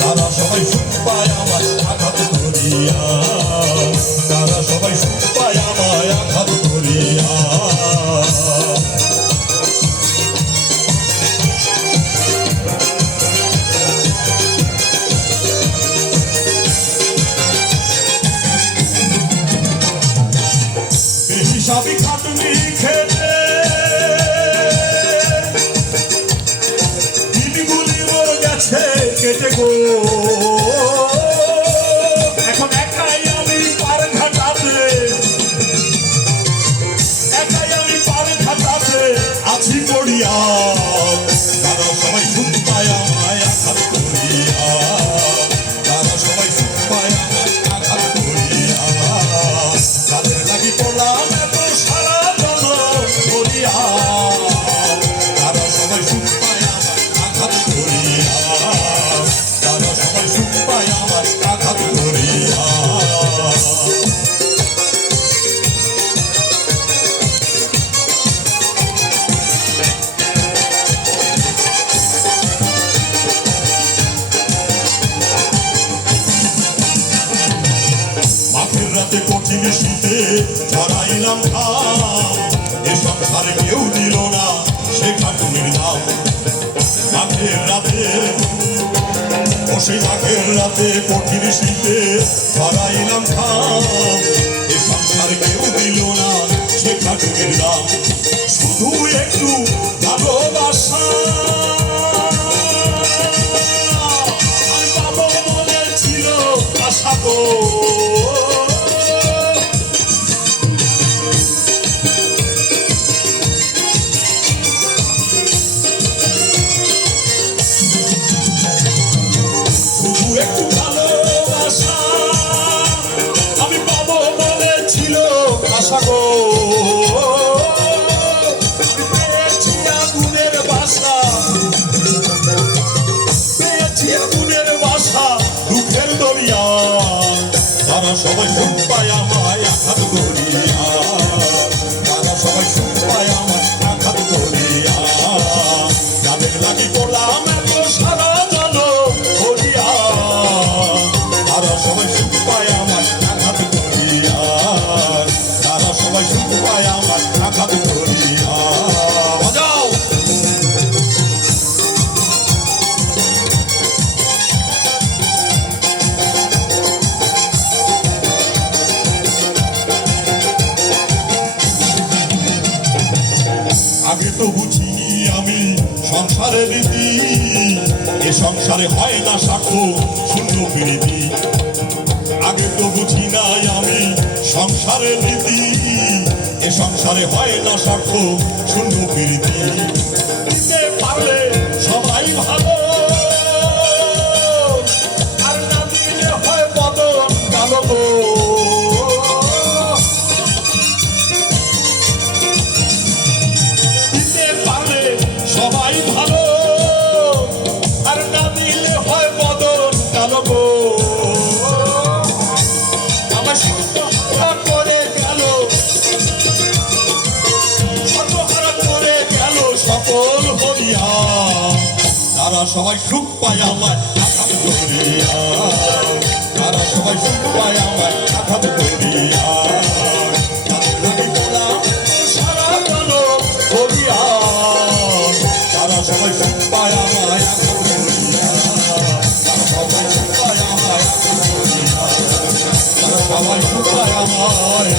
তারা সবাই সুখ পায় আমায় আঘাত করিয়া, তারা সবাই সুখ পায় আমায় আঘাত করিয়া। বেহিসাবি খাটুনি খেতে দিনগুলি মোর গেছে কেটে গো, এখন একাই আমি পার ঘাটাতে, একাই আমি পার ঘাটাতে আছি পড়িয়া। তারা সবাই সুখ পায় আমায় আঘাত করিয়া, তারা সবাই সুখ পায় আমায় আঘাত করিয়া। তাদের লাগি পড়লাম এত সারা জনম করিয়া, তারা সবাই সুখ পায় আমায় আঘাত করিয়া, তারা সবাই সুখ পায় আমায় আঘাত করিয়া। মাঘের রাতে কঠিন শীতে ছড়াইলাম ঘাম, এ সংসারে কেউ দিল না সে খাটুনির দাম। মাঘের রাতে বসে মাঘের রাতে কঠিন শীতে ছড়াইলাম ঘাম, এ সংসারে কেউ দিল না সে খাটুনির দাম। শুধু একটু ভালোবাসা আর বাবা মনে ছিল আশা গো, একটু ভালোবাসা আমি পাবো বলে ছিল আশা গো। পেয়েছি আগুনের বাসা, পেয়েছি আগুনের বাসা দুঃখের দরিয়া। তারা সবাই সুখ পায় আমায় আঘাত করিয়া, তারা সবাই সুখ পায় আমায় আঘাত করিয়া। যাদের লাগি করলাম এত সারা জনম করিয়া, তারা সবাই সুখ পায় আমায় আঘাত করিয়া, তারা সবাই সুখ পায় আমায় আঘাত করিয়া। বাজাও আগে তো বুঝিনি আমি সংসারের রীতি, এ সংসারে হয় না সাক্ষ্য শূন্য প্রীতি। আগে তো বুঝি নাই আমি সংসারের রীতি, এ সংসারে হয় না সাক্ষ্য শূন্য প্রীতি। দিতে পারলে সবাই ভালো আর না দিলে হয় বদন কালো গো। সবাই ভালো আর না দিলে হয় বদন কালো গো। আমার সর্বহারা করে গেল, সর্বহারা করে গেল সকল হরিয়া। তারা সবাই সুখ পায় আমায় আঘাত করিয়া, তারা সবাই সুখ পায় আমায় আঘাত করিয়া। তাদের লাগি বললাম সারা জনম হরিয়া, তারা সবাই সুখ পায় আমায় আঘাত করিয়া, তারা সবাই সুখ পায় আমায় আঘাত করিয়া, তারা সবাই সুখ পায় আমায়